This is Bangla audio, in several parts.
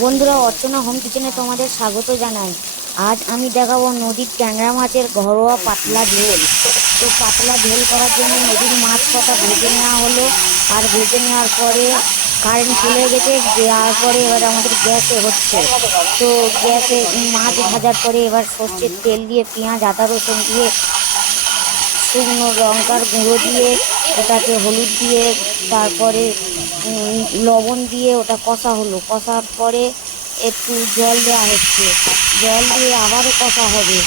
বন্ধুরা, অর্চনা হোম কিচেনে তোমাদের স্বাগত জানাই। আজ আমি দেখাবো নদীর ট্যাংরা মাছের ঘরোয়া পাতলা ঝোল। তো পাতলা ঝোল করার জন্য নদীর মাছ কটা ভেজে নেওয়া হলো, আর ভেজে নেওয়ার পরে কারেন্ট চলে গেছে, দেওয়ার পরে এবার আমাদের গ্যাসে হচ্ছে। তো গ্যাসে মাছ ভাজার পরে এবার সর্ষের তেল দিয়ে পেঁয়াজ, আদা, রসুন দিয়ে শুকনো লঙ্কার গুঁড়ো দিয়ে, ওটাকে হলুদ দিয়ে, তারপরে লবণ দিয়ে ওটা কষা হলো। কষার পরে একটু জল দেওয়া হচ্ছে। জল দিয়ে আবারও কষা হবে।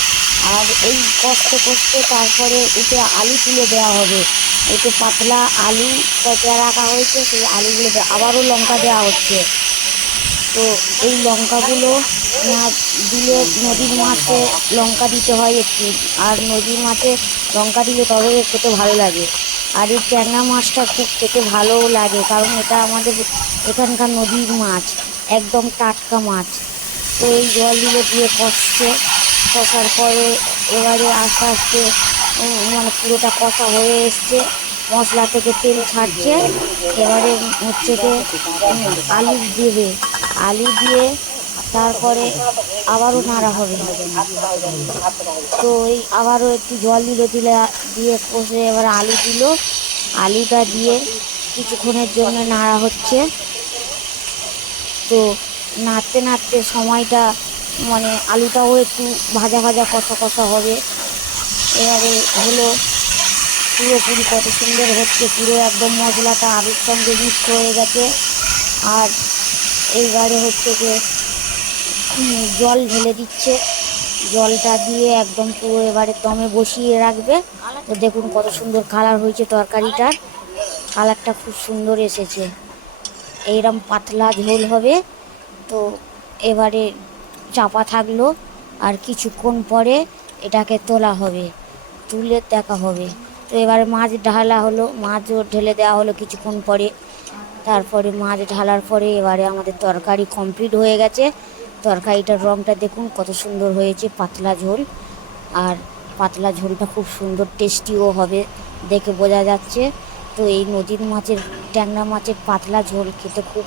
আর এই কষতে কষতে তারপরে এতে আলু তুলে দেওয়া হবে। এতে পাতলা আলু কেটে রাখা হয়েছে, সেই আলুগুলো দে- আবারও লঙ্কা দেওয়া হচ্ছে। তো এই লঙ্কাগুলো না দিলে নদীর মাছে লঙ্কা দিতে হয় একটু। আর নদীর মাছে লঙ্কা দিলে তবে খেতে ভালো লাগে। আর এই ট্যাংরা মাছটা খুব খেতে ভালোও লাগে, কারণ এটা আমাদের এখানকার নদীর মাছ, একদম টাটকা মাছ। তো এই জলগুলো দিয়ে কষছে, কষার পরে এবারে আস্তে আস্তে মানে পুরোটা কষা হয়ে এসছে, মশলা থেকে তেল ছাড়ছে, এবারে হচ্ছে আলু দেবে আলু দিয়ে তারপরে আবারও নাড়া হবে। তো এই আবারও একটু জল দিল দিলে দিয়ে কষে এবার আলু দিল। আলুটা দিয়ে কিছুক্ষণের জন্য নাড়া হচ্ছে। তো নাড়তে নাড়তে সময়টা মানে আলুটাও একটু ভাজা ভাজা কষা কষা হবে। এবারে হলো পুরোপুরি কত সুন্দর হচ্ছে, পুরো একদম মশলাটা আলুর সঙ্গে মিক্স হয়ে গেছে। আর এইবারে হচ্ছে যে জল ঢেলে দিচ্ছে। জলটা দিয়ে একদম পুরো এবারে দমে বসিয়ে রাখবে। তো দেখুন কত সুন্দর কালার হয়েছে তরকারিটার। কালারটা খুব সুন্দর এসেছে। এইরকম পাতলা ঝোল হবে। তো এবারে চাপা থাকল। আর কিছুক্ষণ পরে এটাকে তোলা হবে। তুলে দেখা হবে। তো এবারে মাছ ঢালা হলো। মাছও ঢেলে দেওয়া হলো কিছুক্ষণ পরে। তারপরে মাছ ঢালার পরে এবারে আমাদের তরকারি কমপ্লিট হয়ে গেছে। তরকারিটার রঙটা দেখুন, কত সুন্দর হয়েছে, পাতলা ঝোল। আর পাতলা ঝোলটা খুব সুন্দর টেস্টিও হবে, দেখে বোঝা যাচ্ছে। তো এই নদীর মাছের, ট্যাংরা মাছের পাতলা ঝোল খেতে খুব